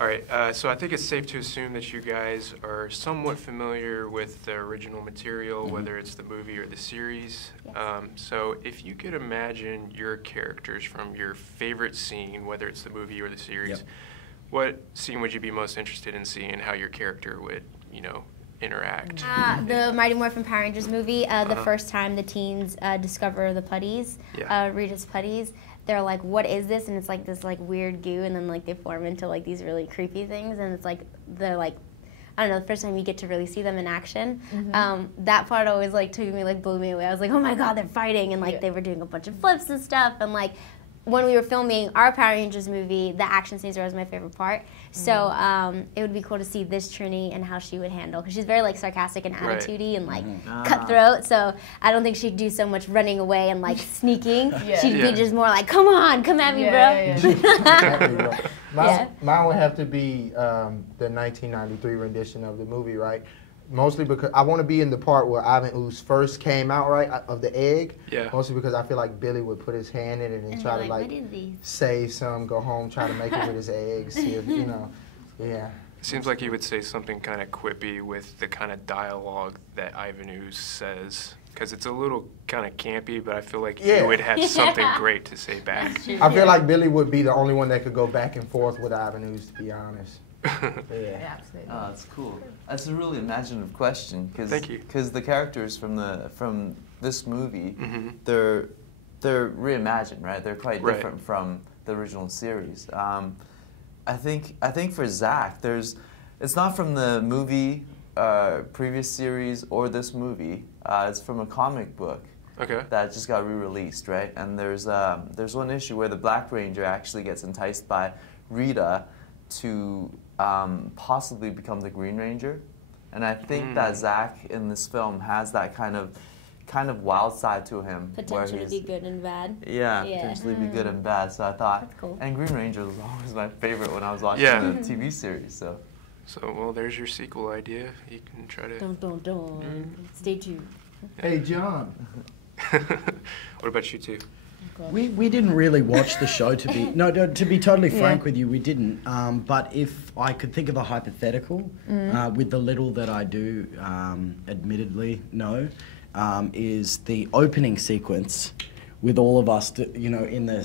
All right, so I think it's safe to assume that you guys are somewhat familiar with the original material, whether it's the movie or the series. Yes. So if you could imagine your characters from your favorite scene, whether it's the movie or the series, what scene would you be most interested in seeing how your character would, you know, interact? The Mighty Morphin Power Rangers movie, the first time the teens discover the putties, Rita's putties. They're like, what is this? And it's like this like weird goo, and then like they form into like these really creepy things, and it's like they're like, I don't know, the first time you get to really see them in action. That part always like took me, like blew me away. I was like, oh my god, they're fighting, and like they were doing a bunch of flips and stuff, and like when we were filming our Power Rangers movie, the action scenes were always my favorite part. So it would be cool to see this Trini and how she would handle, because she's very like sarcastic and attitudey and like cutthroat. So I don't think she'd do so much running away and like sneaking. She'd be just more like, come on, come at me, bro. Mine would have to be the 1993 rendition of the movie, right? Mostly because I want to be in the part where Ivan Ooze first came out, right, of the egg. Mostly because I feel like Billy would put his hand in it and try to like save some, go home, try to make it with his eggs, see if, you know, It seems like you would say something kind of quippy with the kind of dialogue that Ivan Ooze says, because it's a little kind of campy, but I feel like you would have something great to say back. I feel like Billy would be the only one that could go back and forth with Ivan Ooze, to be honest. Absolutely. Oh, that's cool. That's a really imaginative question, because the characters from this movie, they're reimagined, right? They're quite different from the original series. I think for Zach, it's not from the movie, previous series, or this movie. It's from a comic book that just got re-released, right? And there's one issue where the Black Ranger actually gets enticed by Rita to possibly become the Green Ranger, and I think that Zach in this film has that kind of wild side to him. Potentially be good and bad. Potentially be good and bad. So I thought, that's cool. And Green Ranger was always my favorite when I was watching the TV series. So well, there's your sequel idea. You can try to. Don't. Stay tuned. Hey, John. What about you two? We didn't really watch the show, to be totally frank with you, we didn't. But if I could think of a hypothetical, with the little that I do admittedly know, is the opening sequence with all of us, you know, in the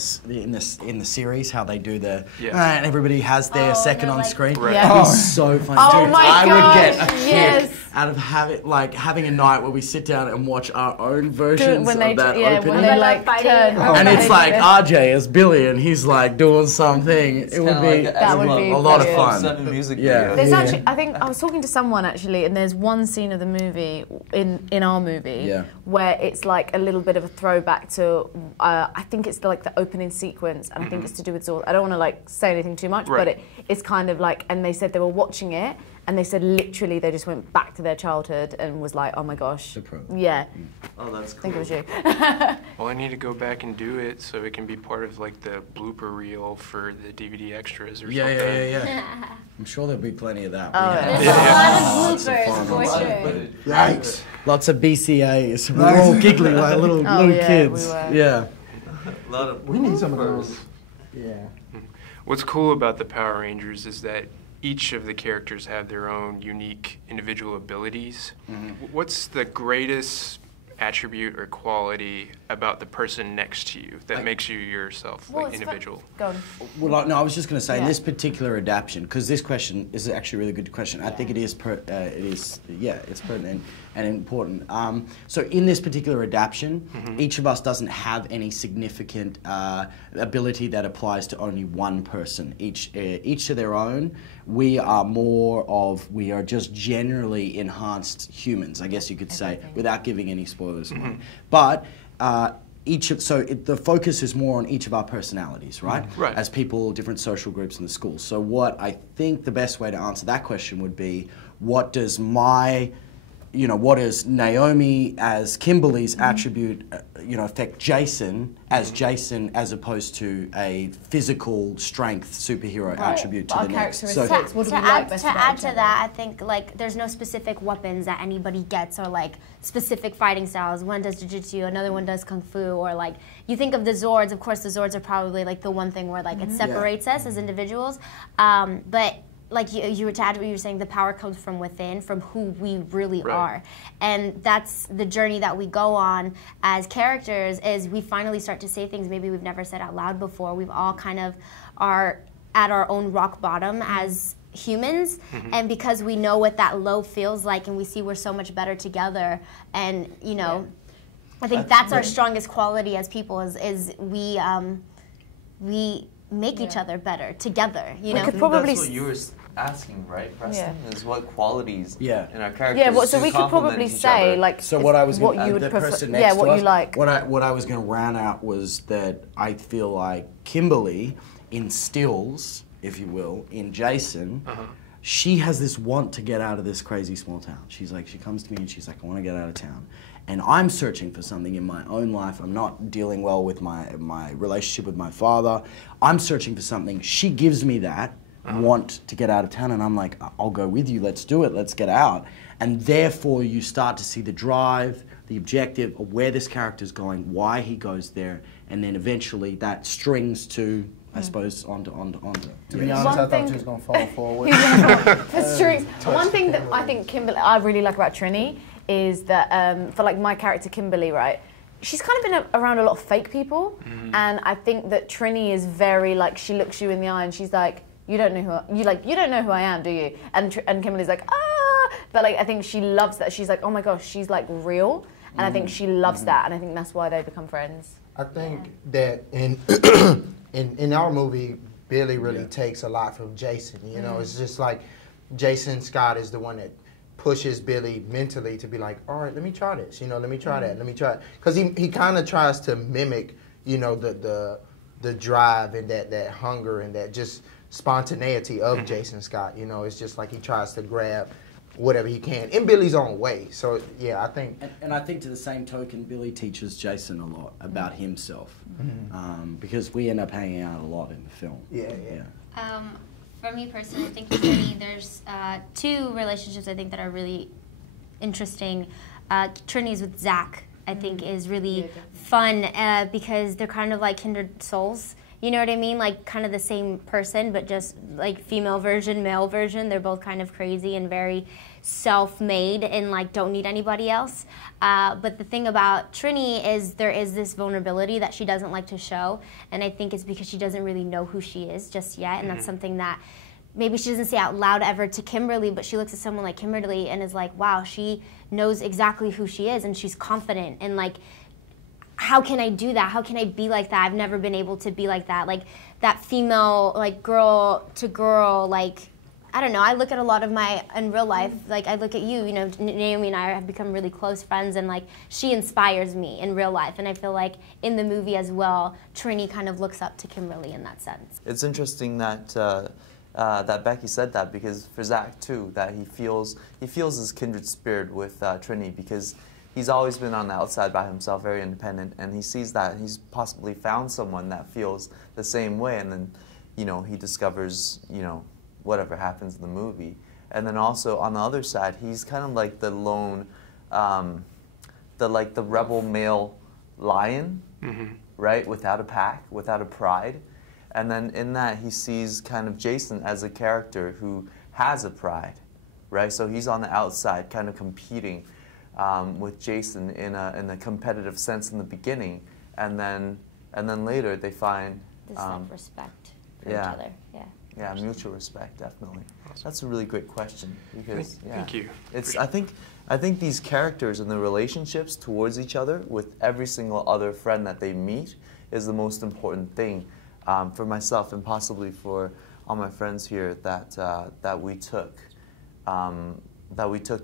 series, how they do the and everybody has their second on screen. It's so funny. Oh my I gosh, would get a kick out of having a night where we sit down and watch our own versions of that opening. When they like turn. And it's like RJ as Billy, and he's like doing something. It would be that would be a lot of fun. Music There's actually, I think I was talking to someone actually, and there's one scene of the movie in our movie where it's like a little bit of a throwback to. I think it's like the opening sequence, and I think it's to do with Zord. I don't want to like say anything too much, but it's kind of like, and they said they were watching it, and they said literally they just went back to their childhood and was like, oh my gosh. Yeah. Oh, that's cool. I think it was you. Well, I need to go back and do it so it can be part of like the blooper reel for the DVD extras or something. Yeah. I'm sure there'll be plenty of that. There's a lot of bloopers, for sure. Yikes. Lots of BCAs. We're all giggling like little kids. We need some of those. What's cool about the Power Rangers is that each of the characters have their own unique individual abilities. What's the greatest attribute or quality about the person next to you that makes you yourself, like individual? Go on. Well, no, I was just going to say in this particular adaptation, because this question is actually a really good question. I think it's pertinent and important. So in this particular adaptation, each of us doesn't have any significant ability that applies to only one person. Each to their own. We are just generally enhanced humans, I guess you could say, without giving any spoilers away. But the focus is more on each of our personalities, right? As people, different social groups in the school. So what I think the best way to answer that question would be, what does my you know, what does Naomi as Kimberly's attribute, you know, affect Jason as Jason, as opposed to a physical strength superhero attribute to the next. So to add to that, I think like there's no specific weapons that anybody gets, or like specific fighting styles. One does jiu-jitsu, another one does kung fu, or like you think of the Zords. Of course, the Zords are probably like the one thing where like it separates us as individuals, but like you were to add what you were saying, the power comes from within, from who we really are. And that's the journey that we go on as characters, is we finally start to say things maybe we've never said out loud before. We've all kind of are at our own rock bottom as humans, and because we know what that low feels like, and we see we're so much better together, and you know, I think that's our strongest quality as people, is we make each other better together. You know, I think that's what you were asking, right, Preston? Is what qualities in our characters. Yeah, so we could probably say like. So what I was what going you would the prefer, person next to what us, you like. What I was going to round out was that I feel like Kimberly instills, if you will, in Jason. She has this want to get out of this crazy small town. She's like, she comes to me and she's like, I want to get out of town. And I'm searching for something in my own life. I'm not dealing well with my relationship with my father. I'm searching for something. She gives me that want to get out of town, and I'm like, I'll go with you. Let's do it. Let's get out. And therefore, you start to see the drive, the objective of where this character's going, why he goes there, and then eventually that strings to, I suppose, onto. To be honest, I thought she was going to fall forward. One thing that I think I really like about Trini is that for like my character Kimberly, right? She's kind of been around a lot of fake people, and I think that Trini is very like, she looks you in the eye and she's like, you don't know who I am, do you? And Kimberly's like, but like I think she loves that. She's like, oh my gosh, she's like real, and I think she loves that, and I think that's why they become friends. I think that in our movie, Billy really takes a lot from Jason. You know, it's just like Jason Scott is the one that pushes Billy mentally to be like, all right, let me try this. You know, let me try that. Let me try it. Because he kind of tries to mimic, you know, the drive and that hunger and that just spontaneity of Jason Scott. You know, it's just like he tries to grab whatever he can in Billy's own way. So yeah, I think. And I think to the same token, Billy teaches Jason a lot about himself, because we end up hanging out a lot in the film. For me personally, I think for me, there's two relationships I think that are really interesting. Trini's with Zach, I think, is really fun because they're kind of like kindred souls. You know what I mean? Like kind of the same person, but just like female version, male version. They're both kind of crazy and very self-made and like don't need anybody else. But the thing about Trini is there is this vulnerability that she doesn't like to show, and I think it's because she doesn't really know who she is just yet, and that's something that maybe she doesn't say out loud ever to Kimberly, but she looks at someone like Kimberly and is like, wow, she knows exactly who she is, and she's confident, and like, how can I do that? How can I be like that? I've never been able to be like that. Like that female, like girl to girl, like, I don't know. I look at a lot of in real life, like I look at you, you know, Naomi and I have become really close friends, and like she inspires me in real life. And I feel like in the movie as well, Trini kind of looks up to Kimberly in that sense. It's interesting that that Becky said that, because for Zach too, that he feels his kindred spirit with Trini, because he's always been on the outside by himself, very independent, and he sees that he's possibly found someone that feels the same way, and then, you know, he discovers, you know, whatever happens in the movie. And then also on the other side, he's kind of like the lone, the rebel male lion, right? Without a pack, without a pride. And then in that, he sees kind of Jason as a character who has a pride, right? So he's on the outside, kind of competing with Jason in a competitive sense in the beginning, and then later they find this respect for each other. Yeah, mutual respect, definitely. Awesome. That's a really great question, because thank you. It's I think these characters and the relationships towards each other with every single other friend that they meet is the most important thing for myself, and possibly for all my friends here, that we took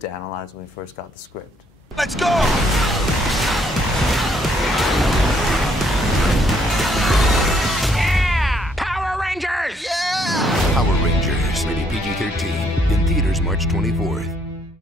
to analyze when we first got the script. Let's go!